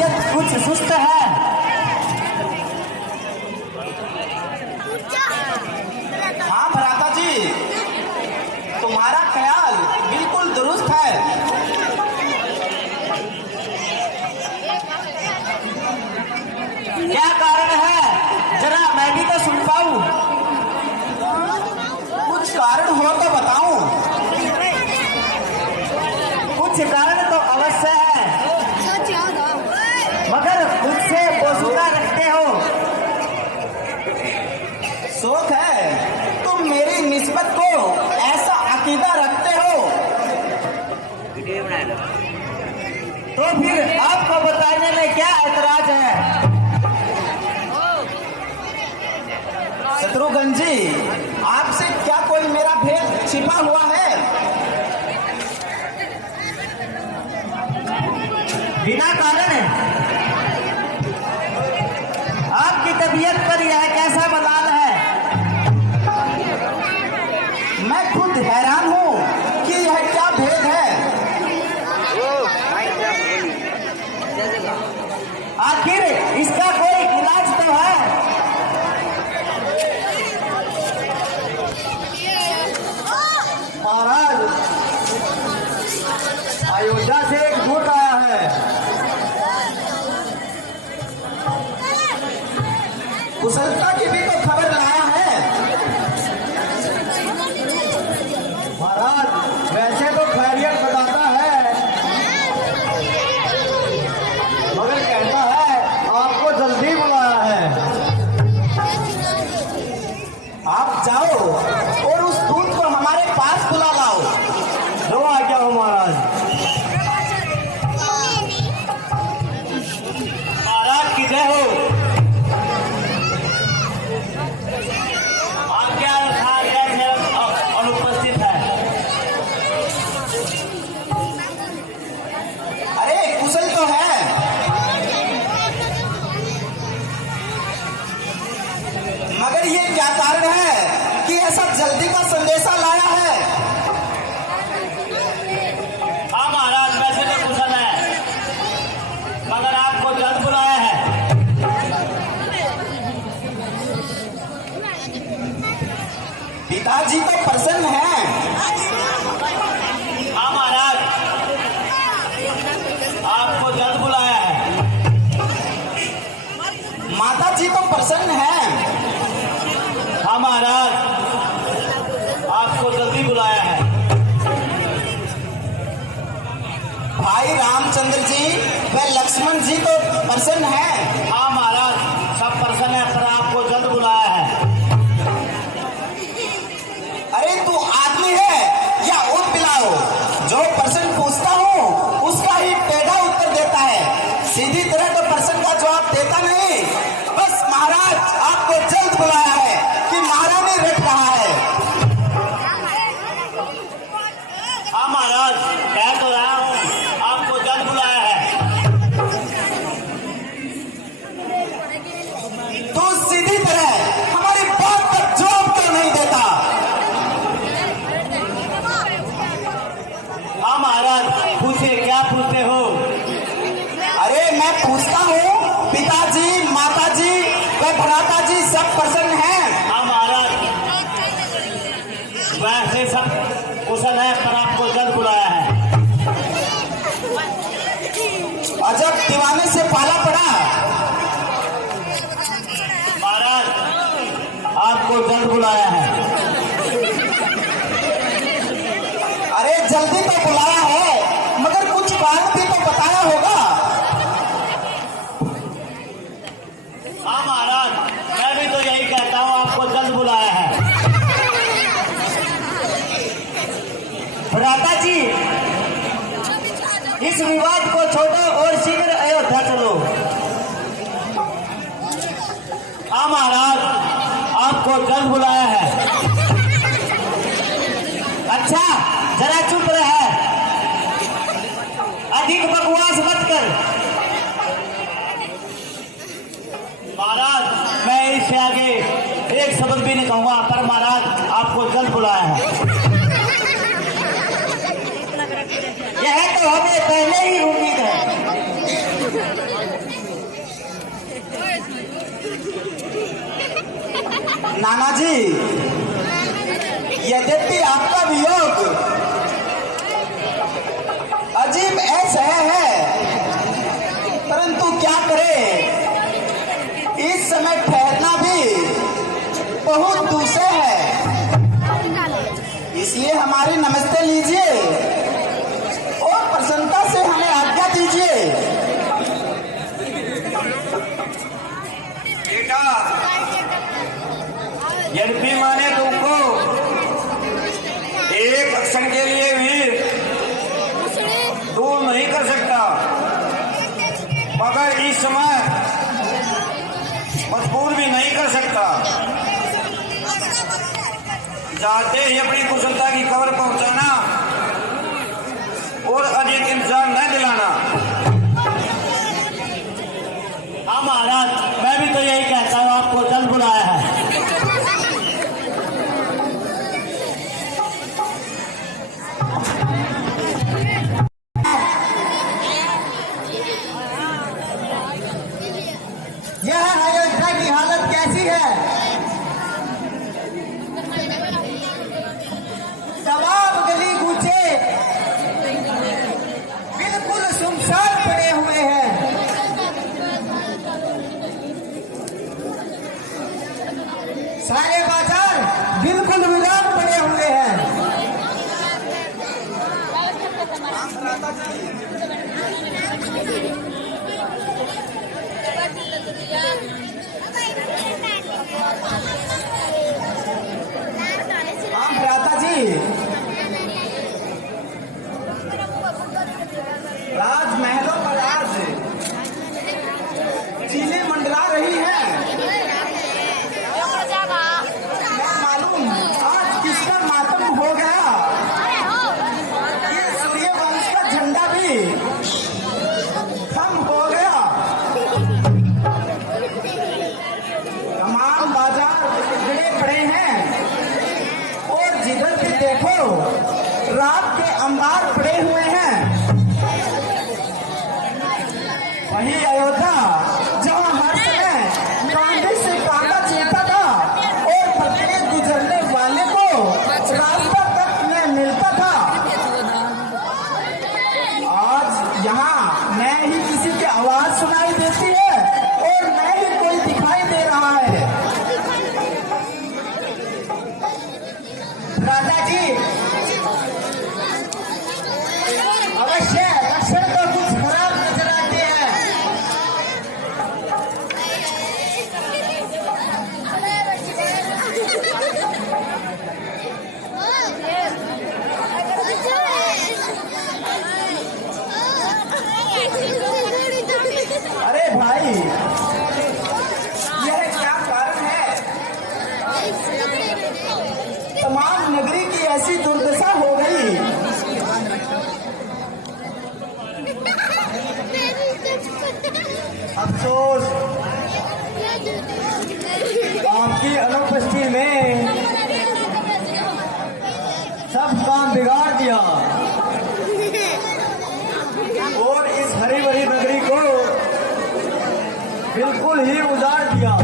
तबीयत कुछ सुस्त है। हाँ भ्राता जी, तुम्हारा ख्याल बिल्कुल दुरुस्त है। क्या कारण है, जरा मैं भी तो सुन पाऊं। कुछ कारण हो तो बताऊं। कुछ कारण तो अवश्य है, मगर मुझसे पोषुता रखते हो। शौक है, तुम मेरी निस्बत को ऐसा अकीदा रखते हो। तो फिर आपको बताने में क्या ऐतराज है। शत्रुघ्न जी, आपसे क्या कोई मेरा भेद छिपा हुआ है? बिना कारण आपकी तबीयत पर यह कैसा मलाल है। मैं खुद हैरान हूँ कि यह क्या भेद है। आखिर इसका कोई इलाज तो है। महाराज, अयोध्या से एक दूत आया है। कुशलता की भी तो खबर लाया है। महाराज, वैसे तो खैरियत बताता है, मगर कहता है आपको जल्दी बुलाया है। आप जाओ और उस दूत को हमारे पास बुला लाओ। जो आज्ञा हो महाराज। महाराज की जय हो। आज्ञा अनुपस्थित है। अरे कुशल तो है, मगर ये क्या कारण है कि ऐसा जल्दी का संदेशा लाया है? हाँ महाराज, वैसे तो कुशल है, मगर आपको जल्द बुलाया है। पिताजी तो प्रसन्न हैं। हाँ महाराज, आपको जल्द बुलाया है। माता जी तो प्रसन्न हैं। हाँ महाराज, आपको जल्दी बुलाया है। भाई रामचंद्र जी व लक्ष्मण जी तो प्रसन्न हैं। हाँ महाराज, सब प्रसन्न है, पर आपको जल्द बुलाया है। अरे तू आदमी है या ऊँट पिलाओ? जो प्रश्न पूछता हूँ उसका ही टेढ़ा उत्तर देता है, सीधी तरह तो प्रश्न का जवाब देता नहीं। बस महाराज, आपको जल्द बुलाया है कि महारानी रट रहा है। हाँ महाराज, कह तो रहा हूँ, आपको जल्द बुलाया है। तू सीधी तरह हमारी बात पर जवाब क्यों नहीं देता? हाँ महाराज, पूछे, क्या पूछते हो। अरे मैं पूछता हूँ, पिताजी, माताजी व भ्राता जी सब प्रसन्न हैं। हाँ महाराज, वैसे सब कुशल है, पर आपको जल्द बुलाया है। अजब दीवाने से पाला पड़ा। महाराज, आपको जल्द बुलाया है। अरे जल्दी तो बुलाया है, मगर कुछ कारण भी तो बताया होगा। हाँ महाराज, मैं भी तो यही कहता हूँ, आपको जल्द बुलाया है। भ्राता जी, इस विवाद को छोड़ो और शीघ्र अयोध्या चलो। हाँ महाराज, आपको जल्द बुलाया है। अच्छा, जरा चुप रहे, अधिक बकवास मत कर। महाराज, मैं इससे आगे एक शब्द भी नहीं कहूंगा, पर महाराज आपको जल्द बुलाया है। यह तो हमें पहले ही उम्मीद है। यद्यपि आपका वियोग अजीब असह्य है, परंतु क्या करें, इस समय ठहरना भी बहुत दूसरा है। इसलिए हमारी नमस्ते लीजिए और प्रसन्नता से हमें आज्ञा दीजिए। बेटा, यद्यपि मैंने तुमको एक क्षण के लिए भी दूर नहीं कर सकता, मगर इस समय मजबूर भी नहीं कर सकता। जाते ही अपनी कुशलता की खबर पहुंचाना और अधिक इंतजार न दिलाना। हाँ महाराज, मैं भी तो यही कहता हूँ, आपको जल्द बुलाया है। यह अयोध्या की हालत कैसी है? तमाम गली कूचे बिल्कुल सुनसान पड़े हुए हैं। सारे बाजार बिल्कुल वीरान पड़े हुए हैं। हाँ भ्राता जी, राजमहलों पर आज चीलें मंडरा रही हैं। मैं मालूम आज किसका मातम हो गया। ये सूर्यवंश का झंडा भी खम हो गया। तमाम बाजार गिरे पड़े हैं और जिधर भी देखो रात के अंबार पड़े हुए हैं। वही अयोध्या जहाँ हर समय कांधे से कांधा चलता था और प्रत्येक गुजरने वाले को रास्ता तक न मिलता था, आज यहाँ न ही किसी की आवाज सुनाई देती है और न ही कोई दिखाई दे रहा है। राजा जी, अवश्य लक्षण तो कुछ खराब नजर आते हैं। अरे भाई, यह क्या कारण है? तमाम नगरी की ऐसी दुर्दशा हो गई। अफसोस, आपकी अनुपस्थिति में सब काम बिगाड़ दिया और इस हरी भरी नगरी को बिल्कुल ही उजाड़ दिया।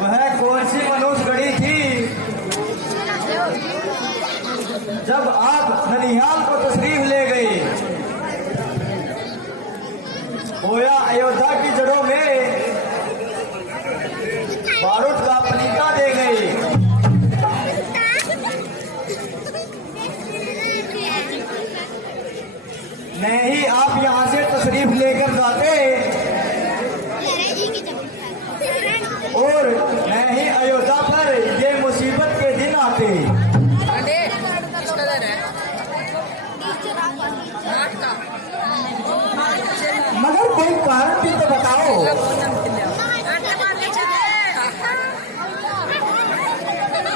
वह कौन सी मनुष्य घड़ी थी जब आप ननिहाल को तशरीफ ले गए, होया अयोध्या की जड़ों में बारूद का पलीता दे गई। नहीं आप यहाँ से तशरीफ लेकर जाते और न ही अयोध्या पर ये मुसीबत के दिन आते। मगर कोई कारण भी तो बताओ।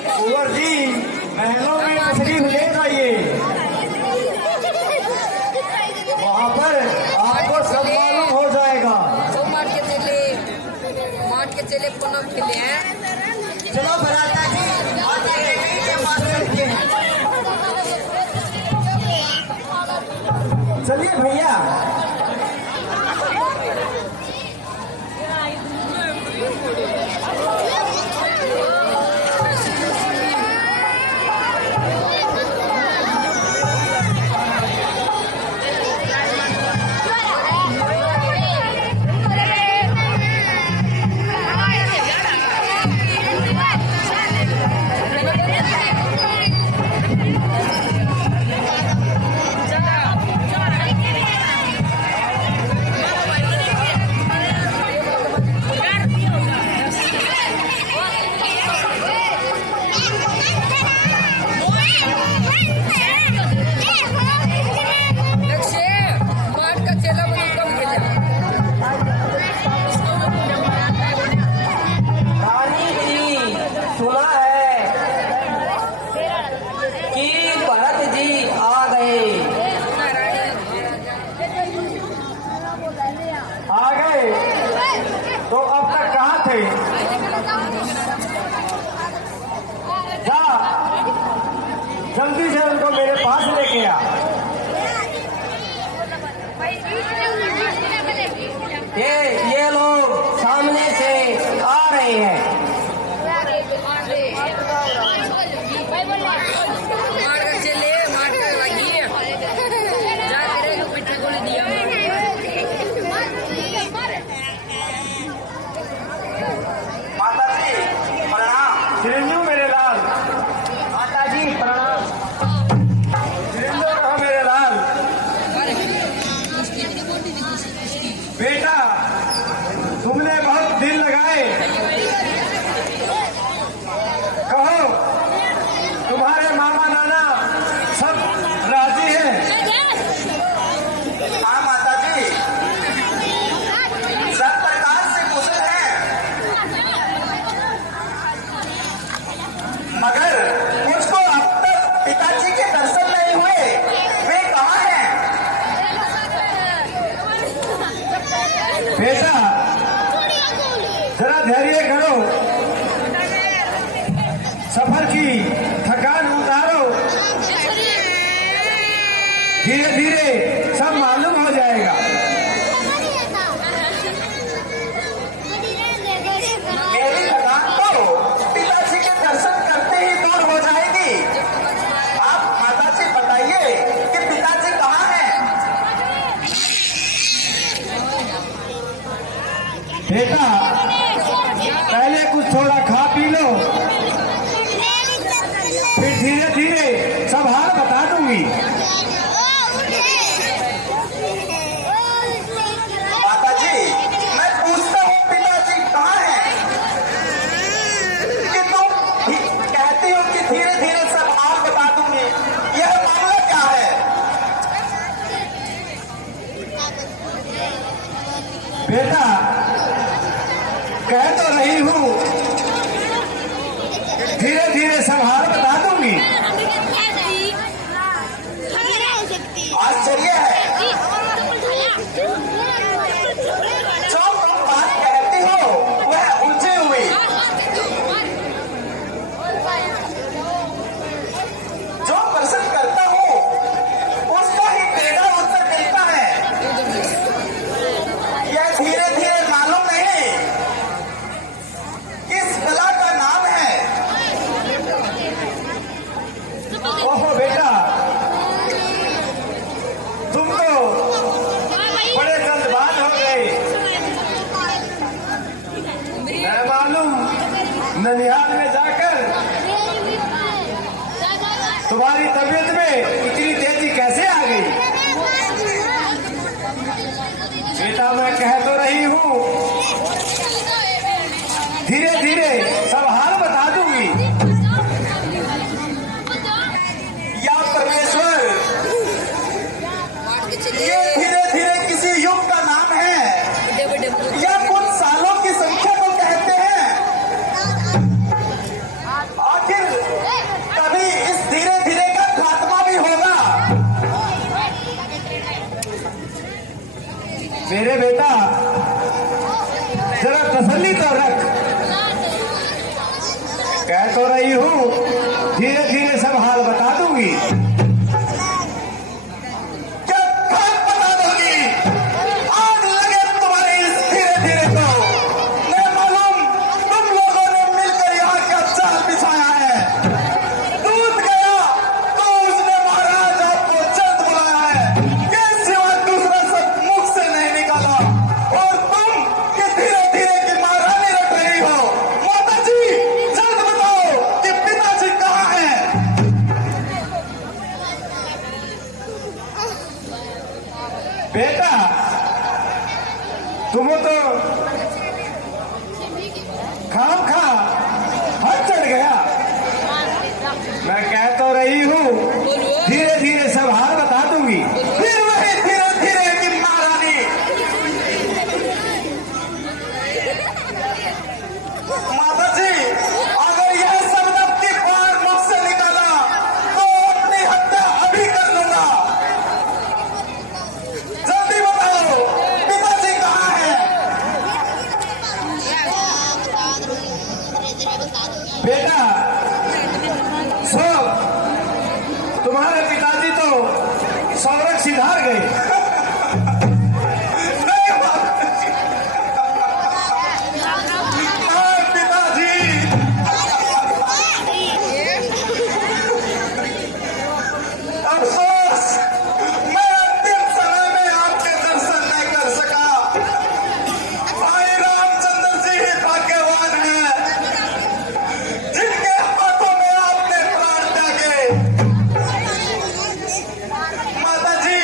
कुंवर जी, महलों में तशरीफ ले जाइए, वहाँ पर आपको सब मालूम हो जाएगा। चले पूनम खेले हैं। चलो भराता जी, चलिए भैया। ननिहाल में जाकर तुम्हारी तबीयत में इतनी तेजी कैसे आ गई? बेटा मैं कह तो रही हूँ, धीरे धीरे सब हाल बता दूंगी। या परमेश्वर, ये धीरे धीरे किसी युग का नाम है या कुछ सालों की संख्या को कहते हैं? आखिर कभी इस धीरे धीरे का खात्मा भी होगा। मेरे बेटा जरा तसल्ली तो रख, कह तो रही हूँ धीरे धीरे सब हाल बता दूंगी। क्या खाक बता दोगी? आग लगे तुम्हारे इस धीरे धीरे को। मैं मालूम तुम लोगों ने मिलकर यहाँ क्या चाल बिछाया है। दूध गया तो उसने महाराज आपको जल्द बुलाया है, ये सिवा दूसरा सब मुख से नहीं निकाला। और तुम ये धीरे धीरे की महारानी रख रही हो। माता जी जल्द बताओ कि पिताजी कहाँ हैं? बेटा तुम तो खाम खा हद चढ़ गया। मैं कह तो रही हूँ धीरे धीरे सब हाल बता दूंगी। फिर वही धीरे धीरे की महारानी। माता जी अगर यह शब्द आपकी बार मुख से निकाला तो अपनी हत्या अभी कर लूंगा। जल्दी बताओ पिताजी कहाँ हैं? बेटा सो तुम्हारे पिताजी तो सौरभ सिधार गए। नहीं माता जी। हाँ, पिताजी अफसोस मैं अंतिम समय में आपके दर्शन नहीं कर सका। भाई रामचंद्र जी ही भाग्यवान हैं जिनके हाथों में आपने प्राण त्यागे। माता जी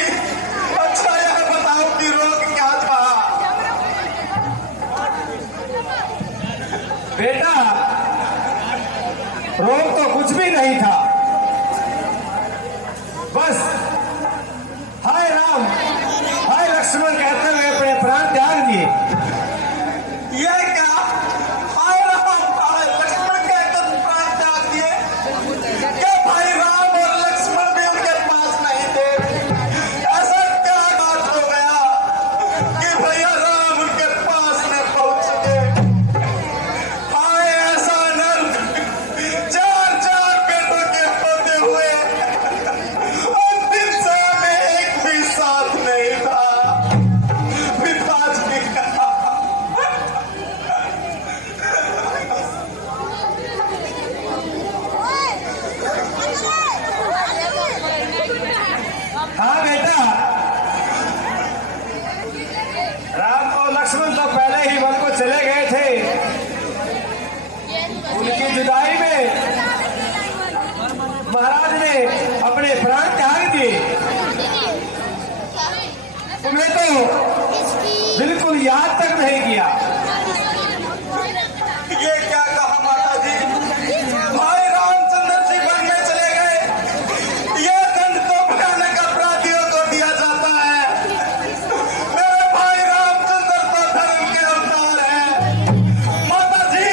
अच्छा यह बताओ कि रोग क्या था? बेटा रोग तो कुछ भी नहीं था, बस हाय राम हाय लक्ष्मण कहते हुए अपने प्राण त्याग दिए। यह क्या? हाय राम हाय लक्ष्मण कहकर प्राण त्याग दिए? क्या भाई राम और लक्ष्मण भी उनके पास नहीं थे? ऐसा क्या बात हो गया कि भैया राम उनके पास में पहुंच सके? हाय ऐसा अनर्थ चार चार बेटों के होते हुए अंतिम समय में एक भी साथ नहीं था। पिताजी हाँ बेटा राम और लक्ष्मण तो पहले ही वन को चले गए थे। उनकी जुदाई में महाराज ने अपने प्राण त्याग दिए। तुम्हें तो बिल्कुल याद तक नहीं किया। ये क्या कहा माता जी? भाई रामचंद्र जी वन में चले गए। ये दंड तो भयानक अपराधियों को दिया जाता है। मेरे भाई रामचंद्र तो धर्म के अवतार हैं। माता जी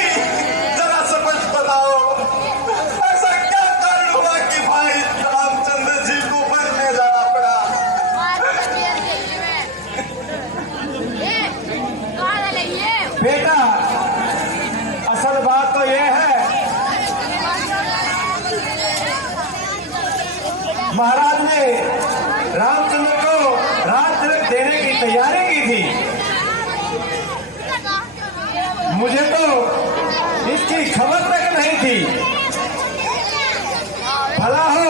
जरा समझ बताओ ऐसा क्या कारण हुआ कि भाई रामचंद्र जी को वन में जाना पड़ा? बेटा असल बात तो यह है महाराज ने रामचंद्र को राज तिलक देने की तैयारी की थी। मुझे तो इसकी खबर तक नहीं थी। भला हो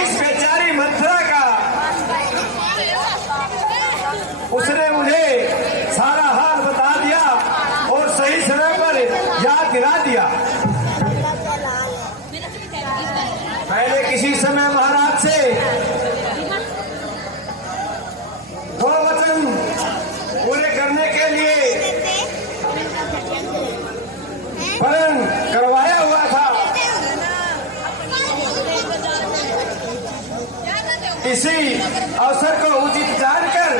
इस बेचारी मंथरा का उसने मुझे सारा हाल बता दिया और सही समय पर याद दिला दिया। इसी अवसर को उचित जानकर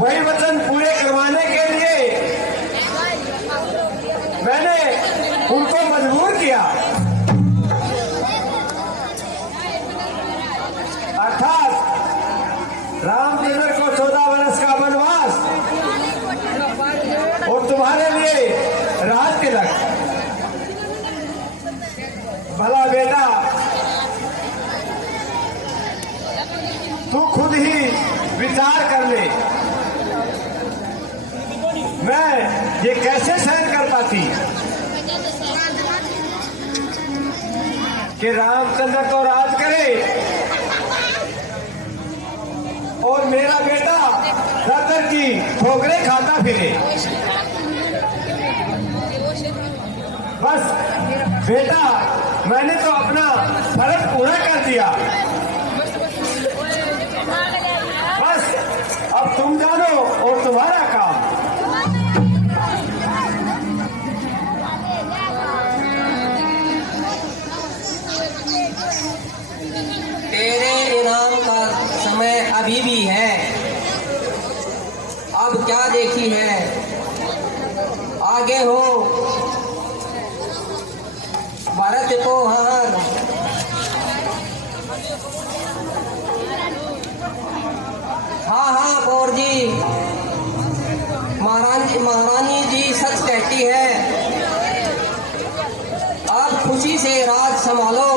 वही वचन पूरे करवाने के लिए मैंने उनको मजबूर किया, अर्थात रामचंद्र को 14 वर्ष का वनवास और तुम्हारे लिए राज तिलक। भला बेटा, तू खुद ही विचार कर ले, मैं ये कैसे सहन कर पाती कि रामचंद्र तो राज करे और मेरा बेटा दर की ठोकरें खाता फिरे। बस बेटा, मैंने तो अपना फर्ज पूरा कर दिया, बस अब तुम जानो और तुम्हारा काम। तेरे इनाम का समय अभी भी है, अब क्या देखी है, आगे हो भरत को हार। हाँ कौर जी, महारानी जी सच कहती है, आप खुशी से राज संभालो।